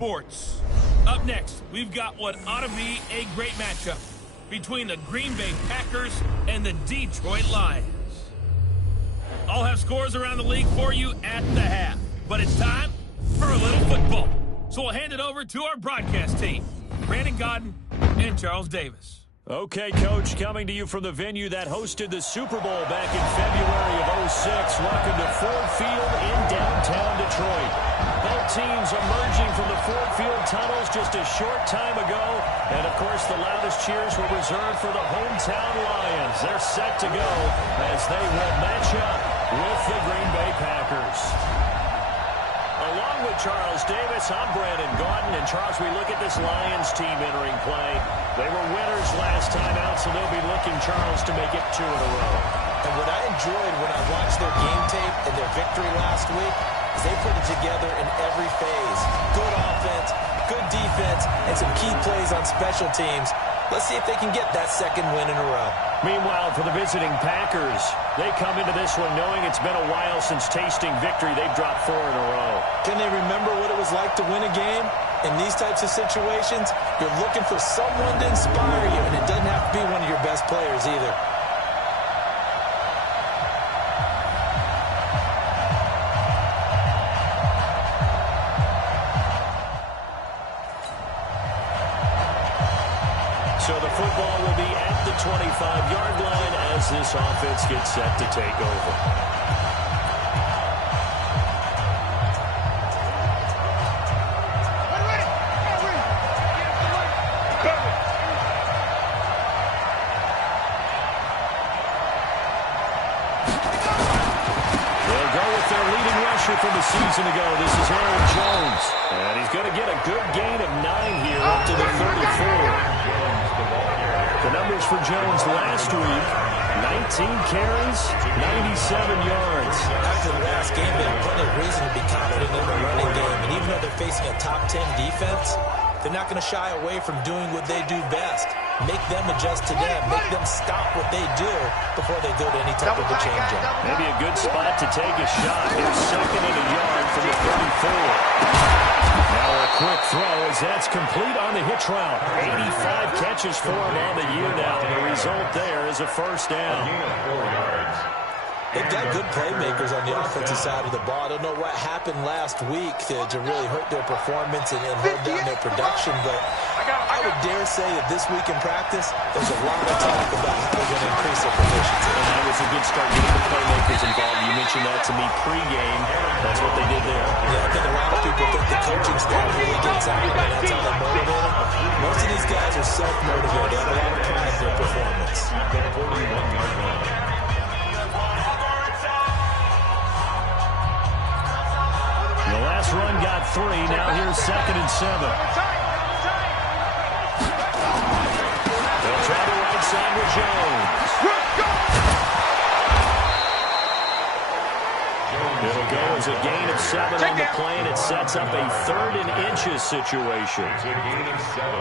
Sports. Up next, we've got what ought to be a great matchup between the Green Bay Packers and the Detroit Lions. I'll have scores around the league for you at the half, but it's time for a little football. So we'll hand it over to our broadcast team, Brandon Godden and Charles Davis. Okay, Coach, coming to you from the venue that hosted the Super Bowl back in February of '06. Welcome to Ford Field in downtown Detroit. Both teams emerging from the Ford Field tunnels just a short time ago. And, of course, the loudest cheers were reserved for the hometown Lions. They're set to go as they will match up with the Green Bay Packers. Along with Charles Davis, I'm Brandon Gaudin. And, Charles, we look at this Lions team entering play. They were winners last time out, so they'll be looking, Charles, to make it 2 in a row. And what I enjoyed when I watched their game tape and their victory last week is they put it together in every phase. Good offense, good defense, and some key plays on special teams. Let's see if they can get that second win in a row. Meanwhile, for the visiting Packers, they come into this one knowing it's been a while since tasting victory. They've dropped 4 in a row. Can they remember what it was like to win a game? In these types of situations, you're looking for someone to inspire you, and it doesn't have to be one of your best players either. So the football will be at the 25-yard line as this offense gets set to take over. From the season ago, this is Aaron Jones. And he's going to get a good gain of 9 here up to the 34. The numbers for Jones last week, 19 carries, 97 yards. After the last game, they have plenty of reason to be confident in the running game. And even though they're facing a top 10 defense, they're not going to shy away from doing what they do best. Make them adjust to them. Make them stop what they do before they go to any type of a change-up. Maybe a good spot to take a shot. Here's 2nd and a yard from the 34. Now a quick throw as that's complete on the hitch route. 85 catches for him on the year now. The result there is a first down. They've got good playmakers on the offensive side of the ball. I don't know what happened last week to really hurt their performance and hold down their production, but I would dare say that this week in practice, there's a lot of talk about how they're going to increase their proficiency. And that was a good start getting the playmakers involved. You mentioned that to me pregame. That's what they did there. Yeah, I think a lot of people think the coaching staff really gets out and that's how they motivate them. Most of these guys are self-motivated. They have a lot of pride in their performance. The last run got 3. Now here's 2nd and 7. They'll try the right side with Jones. It'll go as a gain of 7 on the play, and it sets up a 3rd and inches situation.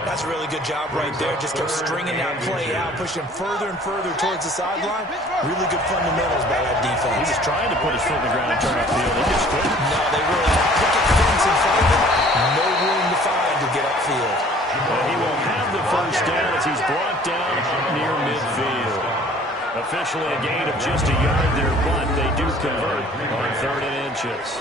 That's a really good job right there. Just kept stringing that play out, pushing further and further towards the sideline. Really good fundamentals by that defense. He was trying to put his foot in the ground and turn upfield. He just couldn't. No, they really had a picket fence in front of him. No room to find to get upfield. Well, he will have the first down as he's brought down near midfield. Officially a gain of just a yard there, but they do convert on 3rd and inches.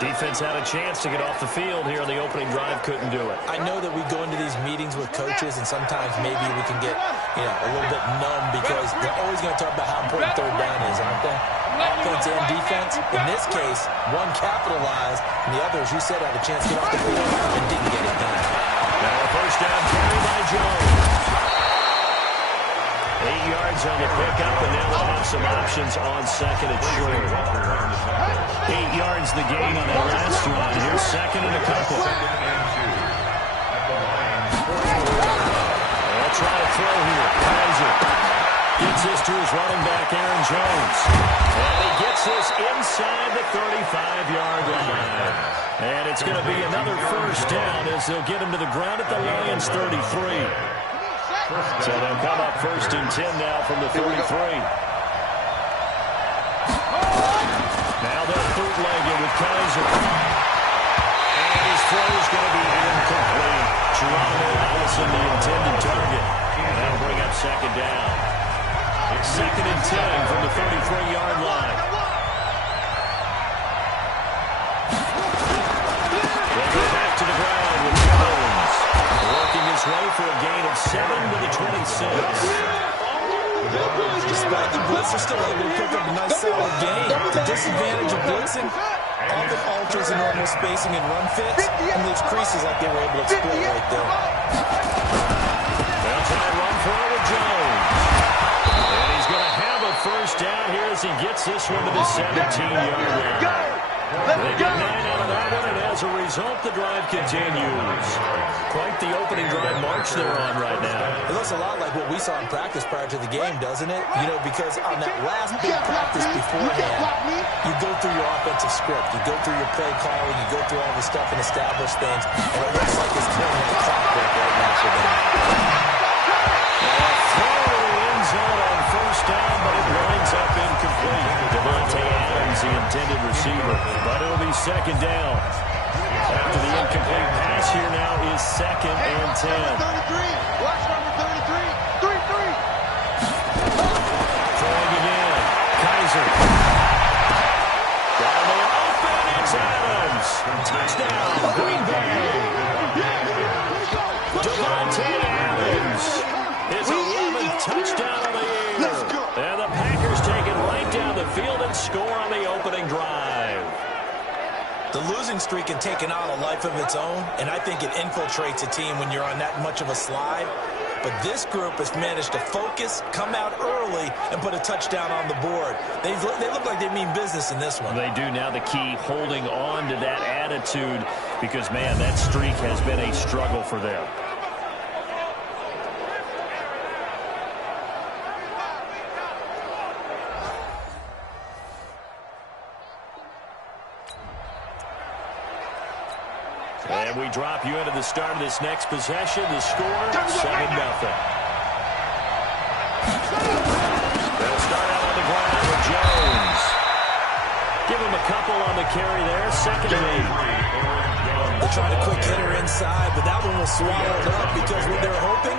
Defense had a chance to get off the field here on the opening drive, couldn't do it. I know that we go into these meetings with coaches, and sometimes maybe we can get a little bit numb because they're always going to talk about how important 3rd down is, aren't they? Offense and defense. In this case, one capitalized, and the other, as you said, had a chance to get off the field and didn't get it done. Now a first down carry by Jones. 8 yards on the pickup, and now we'll have some options on 2nd and short. 8 yards the gain on that last run. Here's 2nd and a couple. They'll try to throw here. Kaiser gets this to his running back, Aaron Jones. And he gets this inside the 35-yard line. And it's going to be another first down as they'll get him to the ground at the Lions' 33. So they'll come up 1st and 10 now from the 33. Now they'll bootleg it with Kaiser. And his throw is going to be 7 to the 26. Despite the blitz, they're still able to pick up a nice solid gain. The disadvantage of blitzing often alters the normal spacing and run fits and leaves creases like they were able to exploit right there. They'll try and run for it with Jones. And he's going to have a first down here as he gets this one to the 17-yard line. They get 9 out of that one, and as a result, the drive continues. Quite the opening drive march they're on right now. It looks a lot like what we saw in practice prior to the game, doesn't it? You know, because on that last big practice beforehand, you go through your offensive script, you go through your play calling, you go through all the stuff and establish things, and it looks like it's turning like clockwork right now for them. End zone on first down, but it winds up incomplete. Devontae Adams, the intended receiver, but it'll be second down. After the incomplete pass here now is 2nd and 10. Watch number 33. 3-3. Throwing again. Kaiser. Down the open. It's Adams. Touchdown. Green Bay. Devontae Adams. His 11th touchdown of the year. And the Packers take it right down the field and score on the opening drive. The losing streak can take on a life of its own, and I think it infiltrates a team when you're on that much of a slide. But this group has managed to focus, come out early, and put a touchdown on the board. They look like they mean business in this one. They do. Now the key, holding on to that attitude, because, man, that streak has been a struggle for them. And we drop you into the start of this next possession. The score, 7-0. They'll start out on the ground with Jones. Give him a couple on the carry there. 2nd and 8. They're trying to quick hitter inside, but that one will swallow it up because what they're hoping,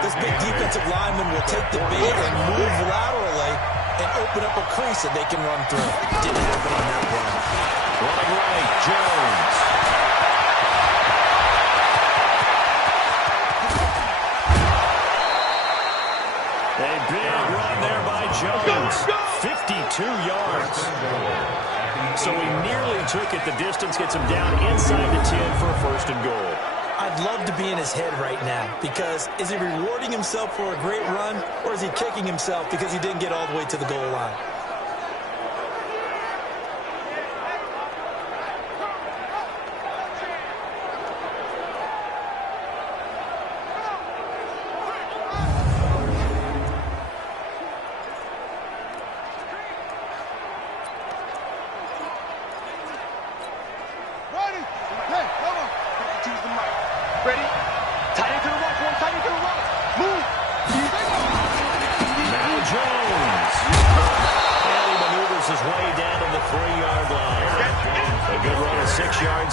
this big defensive lineman will take the bait and move laterally and open up a crease that they can run through. Didn't happen on that one. Running right, Jones. A big run there by Jones. 52 yards. So he nearly took it the distance, gets him down inside the 10 for a 1st and goal. I'd love to be in his head right now because is he rewarding himself for a great run or is he kicking himself because he didn't get all the way to the goal line?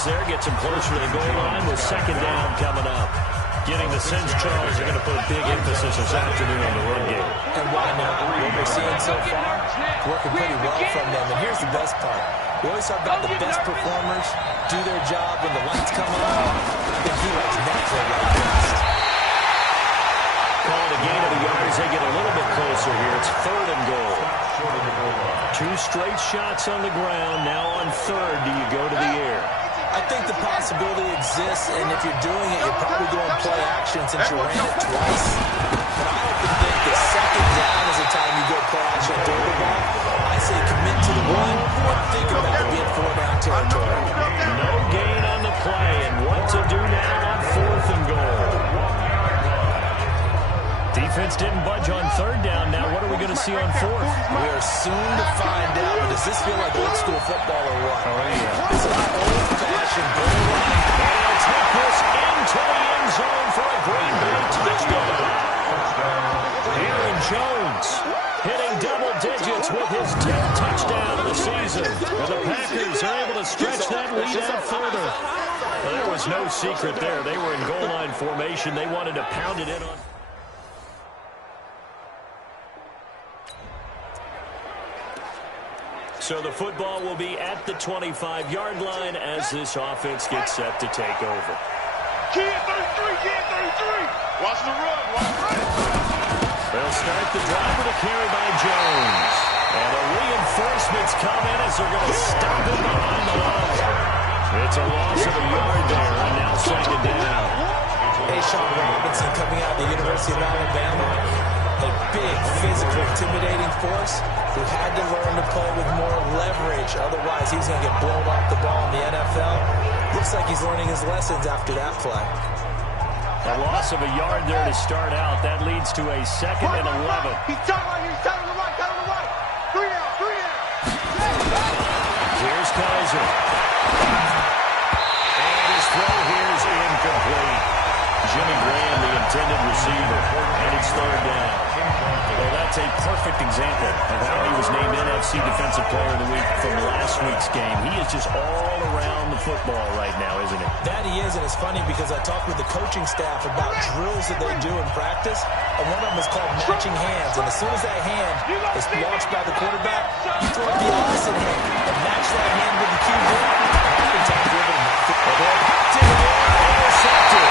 There gets him closer to the goal line with 2nd down coming up. Getting the sense, Charles, are going to put a big emphasis this afternoon on the run game. And why not? What we're seeing so far, working pretty well from them. And here's the best part. We always talk about the best performers do their job when the lights come on. I think he likes natural light best. Called a gain of a yard as they get a little bit closer here. It's 3rd and goal. 2 straight shots on the ground. Now on 3rd, do you go to the air? I think the possibility exists, and if you're doing it, you're probably going play action since you ran it twice. But I often think that 2nd down is the time you go play action and throw the ball. I say commit to the run and think about it being 4-down territory. No gain on the play, and what to do now on 4th and goal. Defense didn't budge on 3rd down. Now what are we going to see on 4th? We are soon to find out, but does this feel like old school football or what? Oh, yeah. This is an old-fashioned goal line. And he'll take this into the end zone for a Green Bay touchdown. Aaron Jones hitting double digits with his 10th touchdown of the season. And the Packers are able to stretch that lead out further. Well, there was no secret there. They were in goal line formation. They wanted to pound it in on. So the football will be at the 25-yard line as this offense gets set to take over. Key at 33, key at 33. Watch the run, watch the run. They'll start the drive with a carry by Jones. And the reinforcements come in as they're going to stop him behind the line. It's a loss of a yard there, and now second down. Hey, Sean Robinson coming out of the University of Alabama. A big, physical, intimidating force who had to learn to play with more leverage. Otherwise, he's going to get blown off the ball in the NFL. Looks like he's learning his lessons after that play. A loss of a yard there to start out. That leads to a 2nd and 11. He's tight right here, he's tight on the right, tight on the right. 3 down, 3 down. Here's Kaiser. And his throw here is incomplete. Jimmy Graham, the intended receiver, and it's 3rd down. Well, that's a perfect example of how he was named NFC Defensive Player of the Week from last week's game. He is just all around the football right now, isn't he? That he is, and it's funny because I talked with the coaching staff about drills that they do in practice, and one of them is called matching hands. And as soon as that hand is launched by the quarterback, you throw the opposite hand and match that hand with the QB. Oftentimes, we're going to knock it. Well, they're picked in the air, intercepted.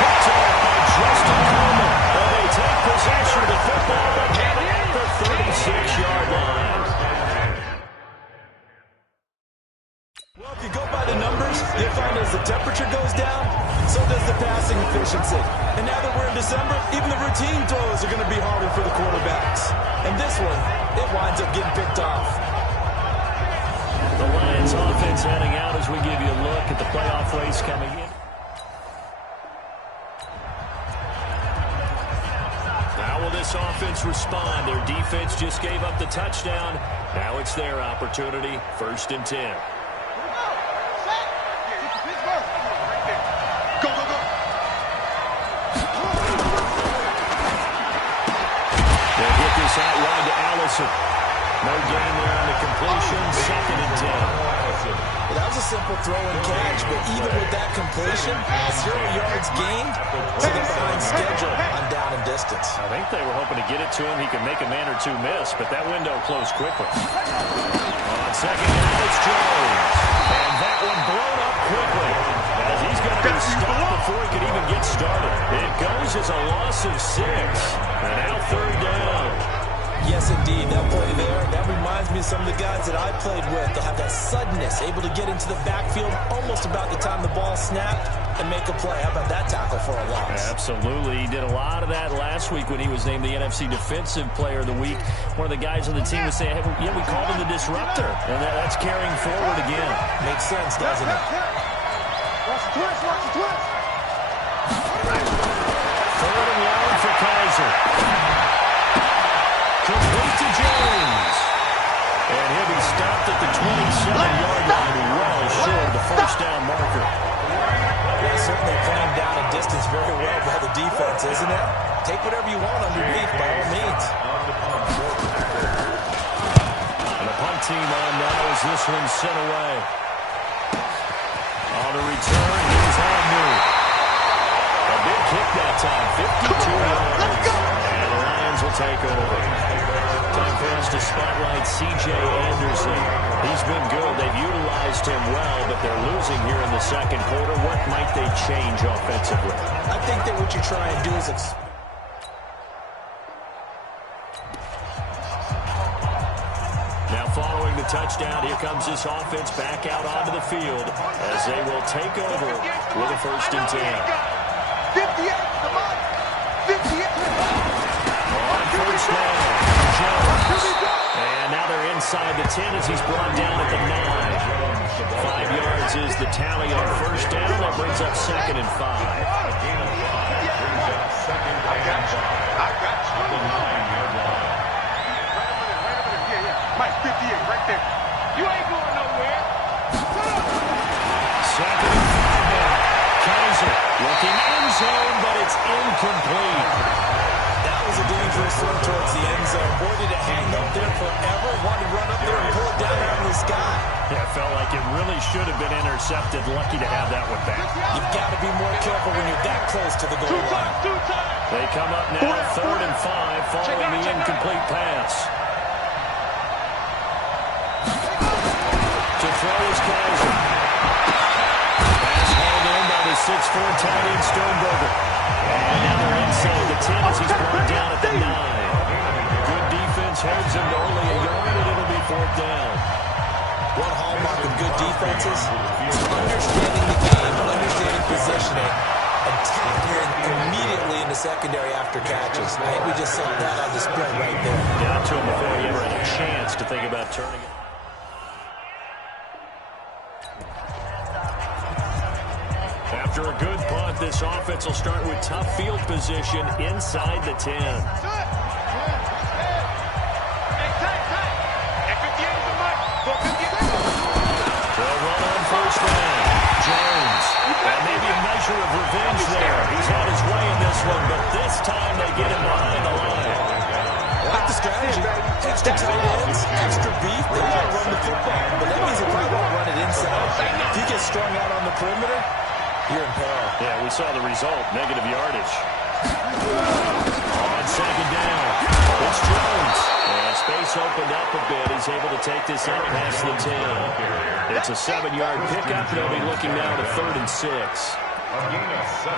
Picked off by Justin Coleman. Well, they take possession of the football again at the 36-yard line. Well, if you go by the numbers, you'll find as the temperature goes down, so does the passing efficiency. And now that we're in December, even the routine throws are going to be harder for the quarterbacks. And this one, it winds up getting picked off. The Lions offense heading out as we give you a look at the playoff race coming in. How will this offense respond? Their defense just gave up the touchdown. Now it's their opportunity. 1st and 10. Go, go, go. They'll get this out wide to Allison. No gain there on the completion. 2nd and 10. Well, that was a simple throw and catch, but even with that completion, 0 yards gained, so they're behind schedule on down and distance. I think they were hoping to get it to him. He could make a man or two miss, but that window closed quickly. On 2nd down, it's Jones. And that one blown up quickly, as he's going to be stopped before he could even get started. It goes as a loss of 6, and now 3rd down. Yes, indeed. That play there, that reminds me of some of the guys that I played with that have that suddenness, able to get into the backfield almost about the time the ball snapped and make a play. How about that tackle for a loss? Absolutely. He did a lot of that last week when he was named the NFC Defensive Player of the Week. One of the guys on the team was saying, hey, yeah, we called him the disruptor. And that's carrying forward again. Makes sense, doesn't it? Watch the twist, watch the twist. 3rd and long for Kaiser. Complete to Jones. And he'll be stopped at the 27-yard line, well short of the 1st down marker. Yeah, certainly playing down and distance very well by the defense, isn't it? Take whatever you want underneath, by all means. And the punt team on now as this one's sent away. On the return, here's Agnew. A big kick that time, 52 yards. And the Lions will take over. Time for us to spotlight C.J. Anderson. He's been good. They've utilized him well, but they're losing here in the 2nd quarter. What might they change offensively? I think that what you try and do is... Now following the touchdown, here comes this offense back out onto the field as they will take over with a 1st and 10. 58, come on. 58. On 1st down, Jones. And now they're inside the 10 as he's brought down at the 9. 5 yards is the tally on 1st down. That brings up 2nd and 5. I got you. The 9-yard line. Mike, 58, right there. You ain't going nowhere. 2nd and 5 now. Kaiser looking end zone, but it's incomplete. That was a dangerous throw towards the end zone. Boy, did it hang up there forever. Wanted to run up there and pull it down out of the sky. Yeah, it felt like it really should have been intercepted. Lucky to have that one back. You've got to be more careful when you're that close to the goal line. They come up now 3rd and 5 following the incomplete pass. To throw is Kaiser. Pass hauled in by the 6'4" for tight end Sternberger. And now they're inside the 10 as he's brought down at the 9. Good defense holds him to only a yard, and it'll be 4th down. One hallmark of good defenses is understanding the game, understanding positioning, and tackling immediately in the secondary after catches. I think we just saw that on display right there. Down to him before he ever had a chance to think about turning it. After a good punt, this offense will start with tough field position inside the 10. They'll run on first down. Jones. And maybe a measure of revenge there. He's had his way in this one, but this time they get him behind the line. I like the strategy. Extra tight ends, extra beef. They want to run the football, but that means they probably won't run it inside. If you get strung out on the perimeter, you're in peril. Yeah, we saw the result. Negative yardage. On second down, it's Jones. And space opened up a bit. He's able to take this out past the 10. It's a 7-yard pickup. They'll be looking now to 3rd and 6.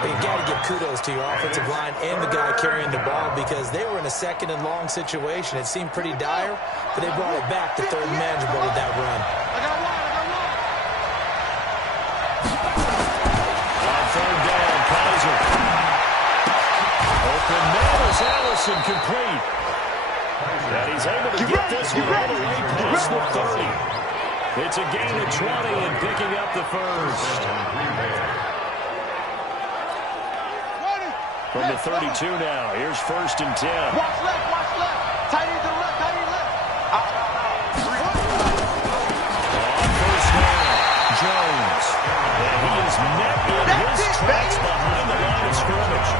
You've got to give kudos to your offensive line and the guy carrying the ball because they were in a 2nd and long situation. It seemed pretty dire, but they brought it back to 3rd and manageable with that run. On 3rd down, Kaiser. Open Melvin Allison complete. And he's able to get this one all the way past the 30. It's a gain of 20 and picking up the first. From the 32 now, here's 1st and 10. Watch left. Tight end to the left, tight end left. On first down, Jones. And he is met in his tracks behind the line of scrimmage.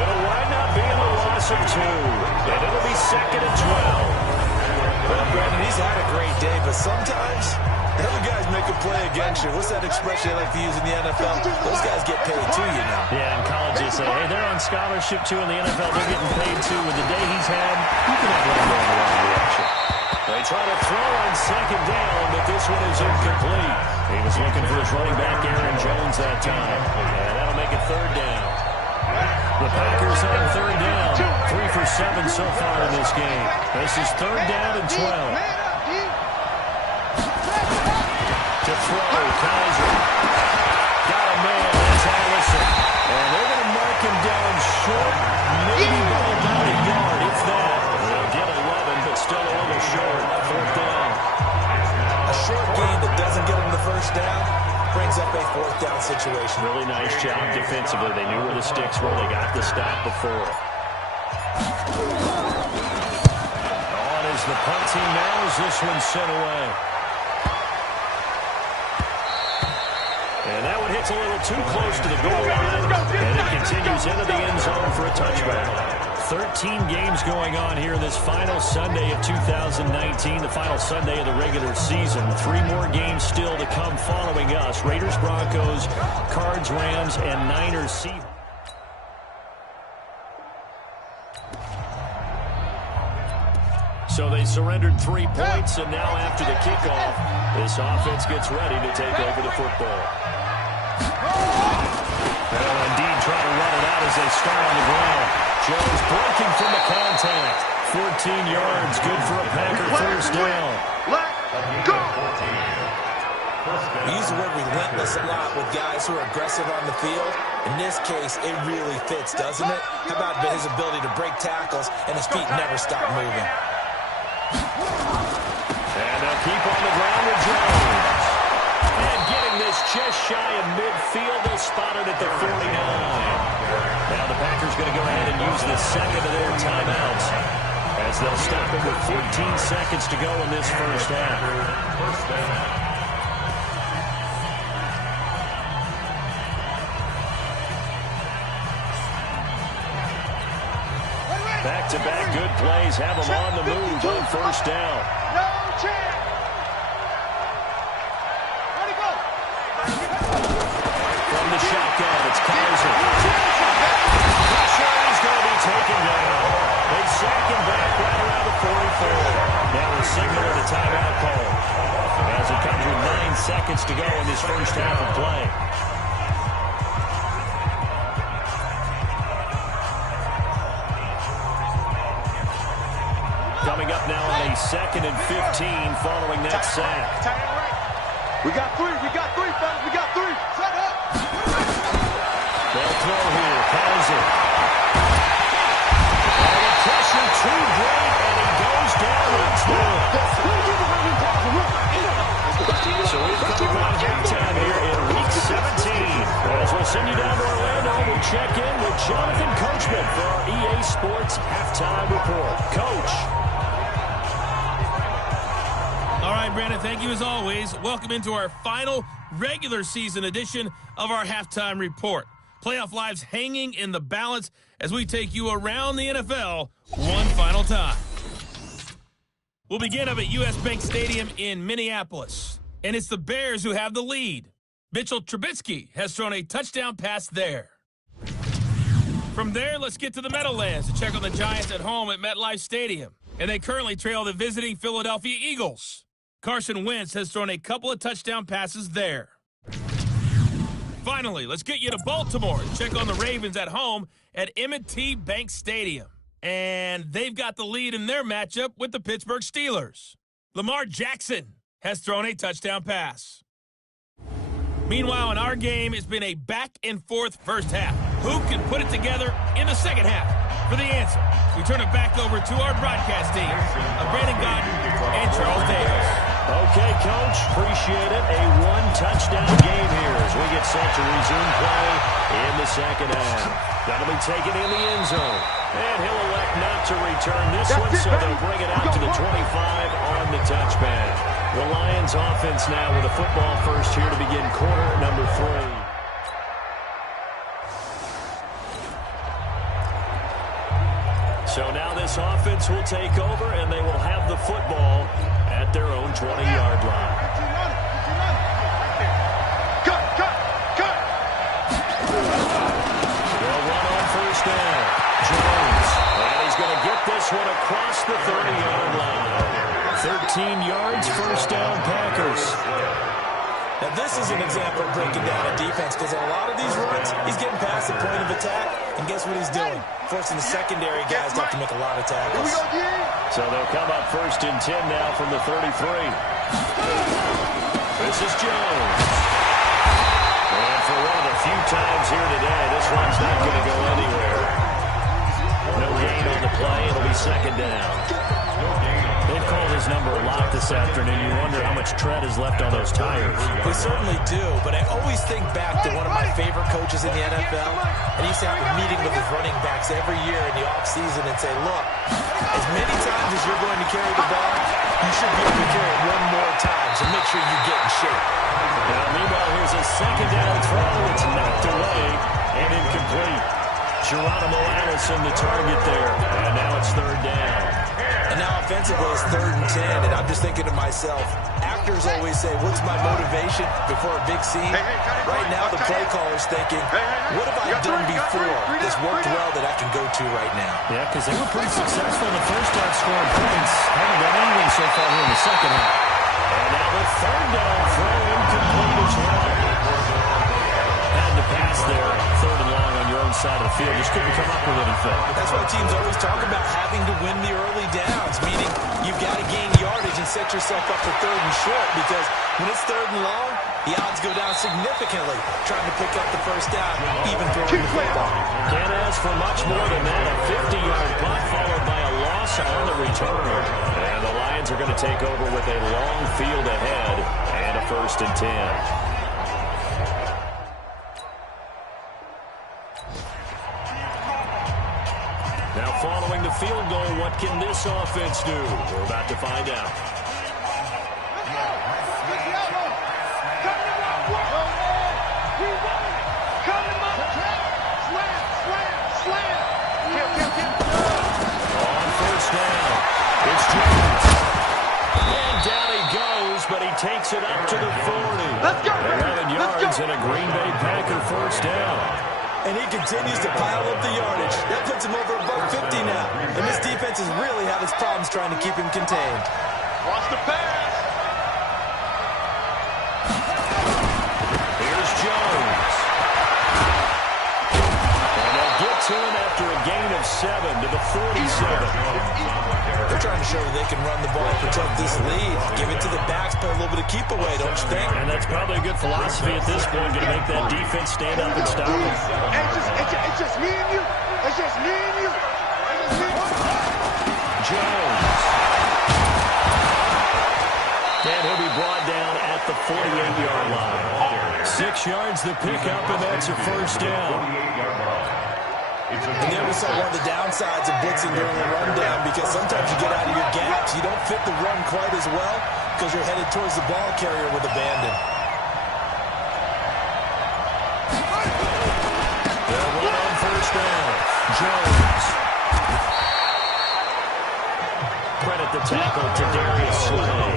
It'll wind up being a loss of 2. And it'll be 2nd and 12. Well, Brandon, he's had a great day, but sometimes the other guys make a play against you. What's that expression they like to use in the NFL? Those guys get paid too, you know. Yeah, in college they say, hey, they're on scholarship too. In the NFL, they're getting paid too. With the day he's had, you can have one going the wrong direction. They try to throw on 2nd down, but this one is incomplete. He was looking for his running back, Aaron Jones, that time. And that'll make it 3rd down. The Packers on 3rd down. 3 for 7 so far in this game. This is 3rd down and 12. To throw, Kaiser. Got a man, that's Allison. And they're going to mark him down short, maybe by about a yard, if that. They'll get 11, but still a little short. 4th down. A short gain that doesn't get them the first down brings up a 4th down situation. Really nice job defensively. They knew where the sticks were. They got the stop before. On is the punt team now as this one's sent away. And that one hits a little too close to the goal line, and it continues into the end zone for a touchback. 13 games going on here this final Sunday of 2019, the final Sunday of the regular season. 3 more games still to come following us. Raiders, Broncos, Cards, Rams, and Niners, Seahawks. So they surrendered 3 points, and now after the kickoff, this offense gets ready to take over the football. They'll indeed try to run it out as they start on the ground. Jones breaking from the contact. 14 yards, good for a Packer first down. We use the word relentless a lot with guys who are aggressive on the field. In this case, it really fits, doesn't it? How about his ability to break tackles and his feet never stop moving? And they'll keep on the ground with Jones. And getting this just shy of midfield, they'll spot it at the 49. Now the Packers going to go ahead and use the second of their timeouts as they'll stop it with 14 seconds to go in this first half. Back-to-back good plays have them on the move on first down. No chance. Ready, go. From the shotgun, it's Kaiser. Pressure is going to be taken down. They sack him back right around the 44. Now we're signaling a timeout call as it comes with 9 seconds to go in this first half of play. 2nd and 15 following that sack. We got three, fellas, we got three. Shut up. They'll throw here. Kaiser. And the pressure too great, and he goes down once more. So we've come around halftime here in Week 17. As we'll send you down to Orlando, we'll check in with Jonathan Coachman for our EA Sports Halftime Report. Coach. All right, Brandon, thank you as always. Welcome into our final regular season edition of our Halftime Report. Playoff lives hanging in the balance as we take you around the NFL one final time. We'll begin up at U.S. Bank Stadium in Minneapolis, and it's the Bears who have the lead. Mitchell Trubisky has thrown a touchdown pass there. From there, let's get to the Meadowlands to check on the Giants at home at MetLife Stadium, and they currently trail the visiting Philadelphia Eagles. Carson Wentz has thrown a couple of touchdown passes there. Finally, let's get you to Baltimore to check on the Ravens at home at M&T Bank Stadium. And they've got the lead in their matchup with the Pittsburgh Steelers. Lamar Jackson has thrown a touchdown pass. Meanwhile, in our game, it's been a back-and-forth first half. Who can put it together in the second half? For the answer, we turn it back over to our broadcast team of Brandon Gaudin and Charles Davis. Okay, Coach, appreciate it. A one-touchdown game here as we get set to resume play in the second half. That'll be taken in the end zone. And he'll elect not to return this one, so they'll bring it out to the 25 on the touchback. The Lions offense now with a football first here to begin quarter number 3. So now this offense will take over, and they will have the football at their own 20-yard line. Cut. They'll run on first down. Jones, and he's going to get this one across the 30-yard line. 13 yards, first down, Packers. Now, this is an example of breaking down a defense because on a lot of these runs, he's getting past the point of attack, and guess what he's doing? Forcing the secondary guys to have to make a lot of tackles. So they'll come up first and 10 now from the 33. This is Jones. And for one of the few times here today, this one's not going to go anywhere. No gain on the play. It'll be second down. They've called his number a lot this afternoon. You wonder how much tread is left on those tires. We certainly do, but I always think back to one of my favorite coaches in the NFL, and he used to have a meeting with his running backs every year in the offseason and say, look, as many times as you're going to carry the ball, you should be able to carry it one more time, so make sure you get in shape. Now, meanwhile, here's a second down throw. It's knocked away and incomplete. Geronimo Allison the target there, and now it's third down. And now offensively it's 3rd and 10, and I'm just thinking to myself, actors always say, what's my motivation before a big scene? Right now the play caller's thinking, what have I done before that's worked well that I can go to right now? Yeah, because they were pretty successful in the first half scoring points. Haven't done anything so far here in the second half. And now the third down throw incomplete as well. Had to pass there, 3rd and long on your own side of the field. Just couldn't come up with anything. That's why teams always talk about having to win the early downs, meaning you've got to gain yardage and set yourself up for 3rd and short, because when it's 3rd and long, the odds go down significantly trying to pick up the first down, even throwing the football. Can't ask for much more than that. A 50-yard punt followed by a loss on the return. And the Lions are going to take over with a long field ahead and a 1st and 10. Now following the field goal, what can this offense do? We're about to find out. On first down, it's Jones. And down he goes, but he takes it up to the 40. Let's go, 11 yards and a Green Bay Packer first down. And he continues to pile up the yardage. That puts him over above 50 now. And this defense has really had its problems trying to keep him contained. Watch the pass. Here's Jones. And they'll get to him after a gain of to the 47. They're trying to show that they can run the ball and protect this lead. Give it to the backs, play a little bit of keep away, don't you think? And that's probably a good philosophy at this point, going to make that defense stand up and stop it. It's just me and you. It's just me and you. Jones. And he'll be brought down at the 48-yard line. 6 yards the pickup, and that's a first down. And there we saw one of the downsides of blitzing during the rundown, because sometimes you get out of your gaps. You don't fit the run quite as well because you're headed towards the ball carrier with abandon. They'll run on first down. Jones. Credit the tackle to Darius Slay.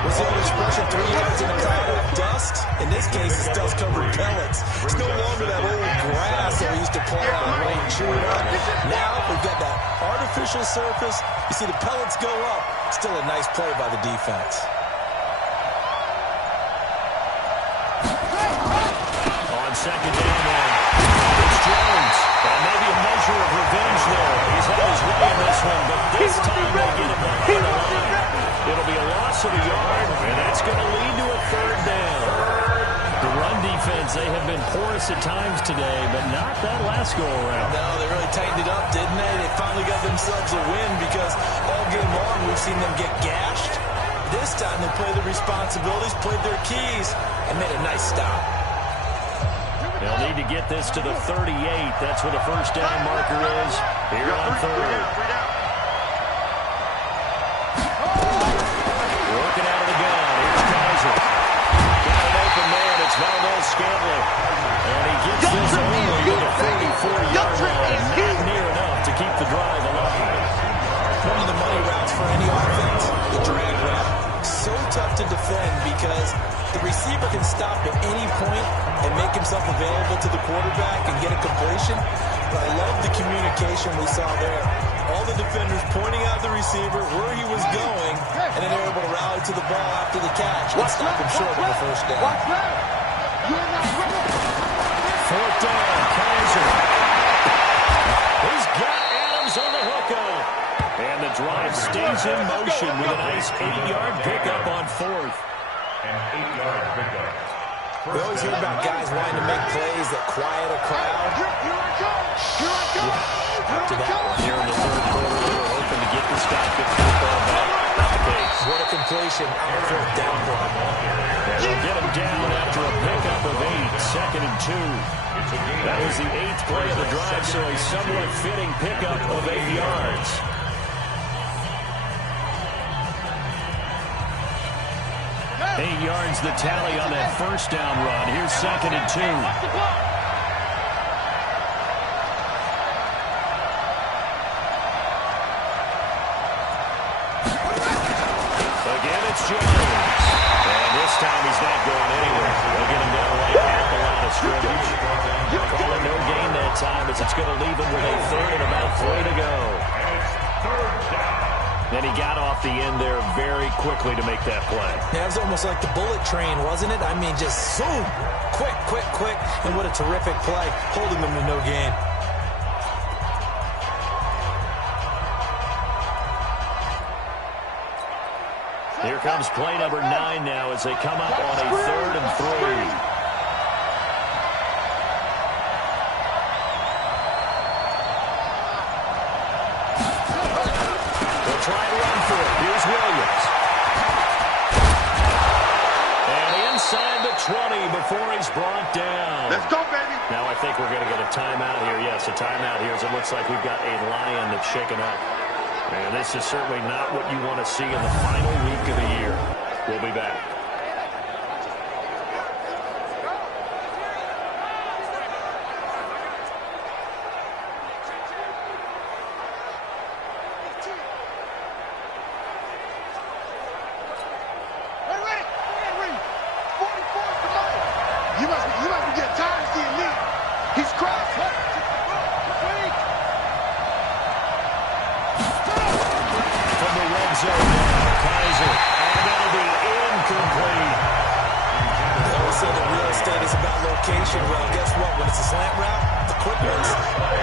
What's the old expression, 3 yards in a cloud of dust? In this case, it's dust-covered pellets. It's no longer that old grass that we used to play on and rain chewing on. Now we've got that artificial surface. You see the pellets go up. Still a nice play by the defense. On second down there, it's Jones. And maybe a measure of revenge there. He's had his way in this one, but this time they get him behind the line. It'll be a loss of a yard, and that's going to lead to a third down. The run defense, they have been porous at times today, but not that last go-around. No, they really tightened it up, didn't they? They finally got themselves a win, because all game long we've seen them get gashed. This time they played their responsibilities, played their keys, and made a nice stop. They'll need to get this to the 38. That's where the first down marker is. Here on third. Working out of the gun. Here's Kaiser. Got it open man. It's Valdes-Scantling. And he gets this only to the 44-yard line. Not near enough to keep the drive alive. One of the money routes for any offense, the drag route. So tough to defend because the receiver can stop at any point and make himself available to the quarterback and get a completion. But I love the communication we saw there. All the defenders pointing out the receiver, where he was going, and then they're able to rally to the ball after the catch and stop him short of the first down. Fourth down, Kaiser. He's got Adams on the hookup. And the drive stays in motion with a nice 8-yard pickup on fourth. An 8-yard pickup. We always hear about guys wanting to make plays that quiet a crowd. Up to that one. Here in the third quarter, we were hoping to get this guy good football back. Not the case. What a completion on the fourth down play. They'll get him down after a pickup of 8, second and 2. That was the 8th play of the drive, so a somewhat fitting pickup of 8 yards. Eight yards the tally on that first down run. Here's second and 2. Again, it's Jones. And this time he's not going anywhere. They'll get him down right at the line of scrimmage. Call it no gain that time, as it's going to leave him with a third and about 3 to go. And he got off the end there very quickly to make that play. Yeah, it was almost like the bullet train, wasn't it? I mean, just zoom. Quick, quick, quick. And what a terrific play, holding them to no gain. Here comes play number 9 now as they come up on a 3rd and 3. Try and run for it. Here's Williams. And inside the 20 before he's brought down. Let's go, baby. Now I think we're going to get a timeout here. Yes, a timeout here as it looks like we've got a Lion that's shaken up. And this is certainly not what you want to see in the final week of the year. We'll be back. You must be getting tired of seeing me. He's crossed. From the red zone now, Kaiser. And that'll be incomplete. it's about location. Well, guess what? When it's a slant route, the quick ones,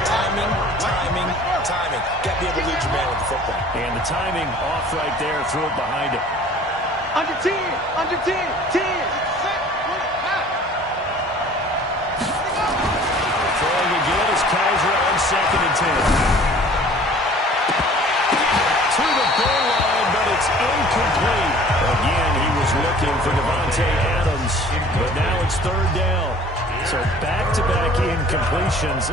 timing. Got to be able to lead your man with the football. And the timing off right there. Threw it behind him. Under 10, 10. Throwing again is Kaiser on 2nd and 10. To the goal line, but it's incomplete. Again, he was looking for Davante Adams, but now it's 3rd down. So back-to-back incompletions.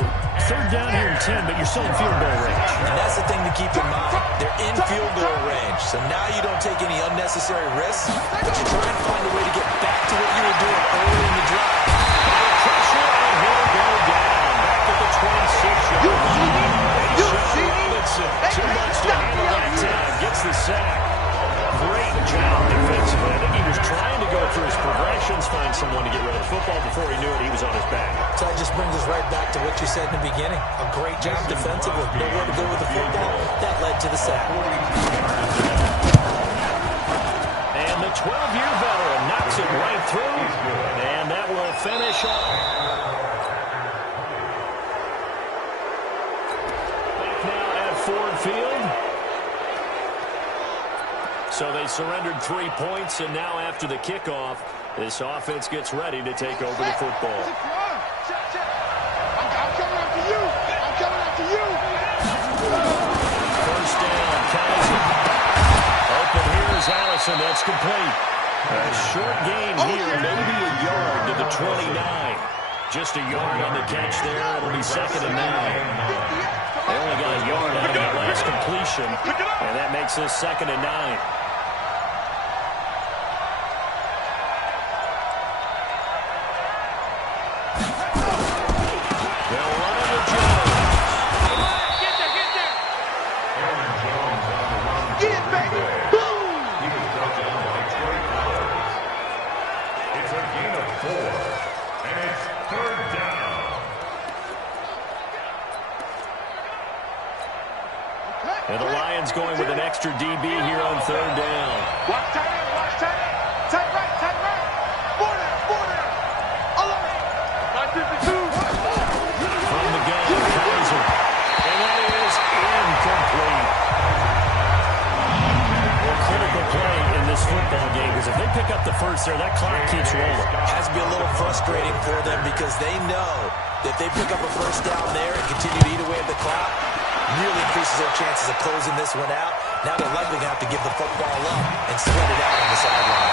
3rd down here and 10, but you're still in field goal range. And that's the thing to keep in mind. They're in field goal range. So now you don't take any unnecessary risks, but you try and find a way to get back to what you were doing early in the drive. Pressure, and he'll go down. Back at the 26-yard line. Robinson, too much to handle that time. Gets the sack. Great job defensively. I think he was trying to go through his progressions, find someone to get rid of the football. Before he knew it, he was on his back. So that just brings us right back to what you said in the beginning. A great job defensively. Nowhere to go with the football. That led to the sack. And the 12-year veteran knocks it right through. And that will finish off. Back now at Ford Field. So they surrendered 3 points, and now after the kickoff, this offense gets ready to take over the football. I'm coming after you. First down, Kaiser. Open here is Allison. That's complete. A short gain here, maybe a yard to the 29. Just a yard on the catch there. It'll be 2nd and 9. They only got a yard out of that last completion, and that makes this 2nd and 9. And the Lions going with an extra DB here on 3rd down. Watch tight end. Tight right. Border. Alert. 952. From the gun, Kaiser. And that is incomplete. Well, critical play in this football game, because if they pick up the first there, that clock keeps rolling. Has to be a little frustrating for them because they know that they pick up a first down there and continue to eat away at the clock, really increases their chances of closing this one out. Now they're likely going to have to give the football up and spread it out on the sideline.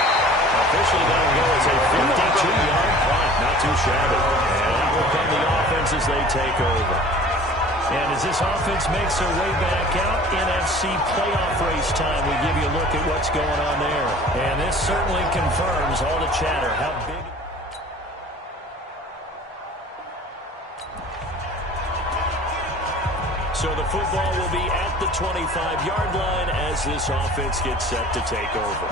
Officially that'll go as a 52-yard punt. Not too shabby. And that will come the offense as they take over. And as this offense makes their way back out, NFC playoff race time, we give you a look at what's going on there. And this certainly confirms all the chatter. How big... So the football will be at the 25-yard line as this offense gets set to take over.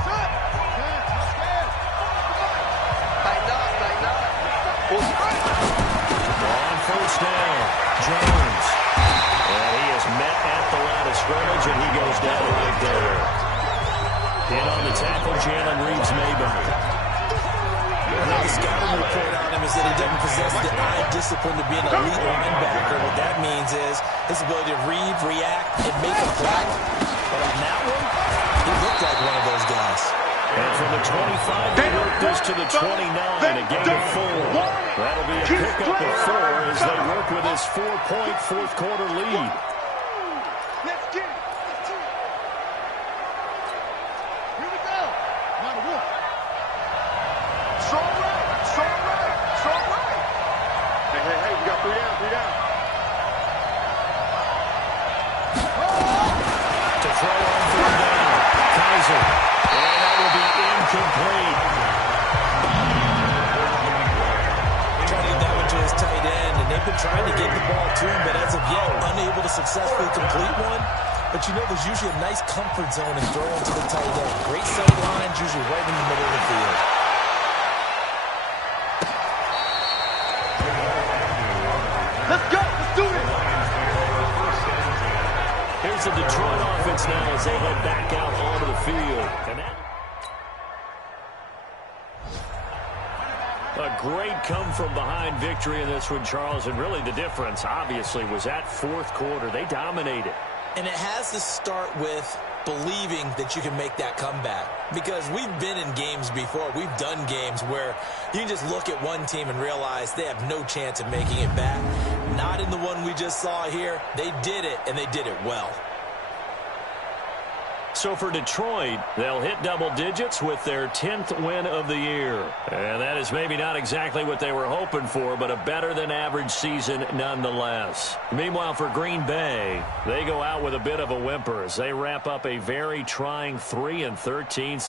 On first down, Jones. And he is met at the line of scrimmage, and he goes down right there. In on the tackle, Jalen Reeves-Maybin. The scouting report on him is that he doesn't possess the eye discipline to be an elite linebacker. What that means is his ability to read, react, and make a play. But on that one, he looked like one of those guys. And from the 25, they work this to the 29, a gain of 4. That'll be a pickup of 4 as they work with this 4-point fourth-quarter lead. Let's get it. Here we go. Not a wolf. Strong right. Hey, we got 3 down. To throw on 3rd down, Kaiser. And that will be incomplete. Trying to get that one to his tight end, and they've been trying to get the ball to him, but as of yet, unable to successfully complete one. But you know, there's usually a nice comfort zone in throwing to the tight end. Great sight lines, usually right in the middle of the field. Let's go. Let's do this. Here's the Detroit offense now as they head back out onto the field. And that... A great come-from-behind victory in this one, Charles, and really the difference, obviously, was that fourth quarter. They dominated. And it has to start with believing that you can make that comeback. Because we've been in games before. We've done games where you can just look at one team and realize they have no chance of making it back. Not in the one we just saw here. They did it, and they did it well. So for Detroit, they'll hit double digits with their 10th win of the year. And that is maybe not exactly what they were hoping for, but a better-than-average season nonetheless. Meanwhile, for Green Bay, they go out with a bit of a whimper as they wrap up a very trying 3-13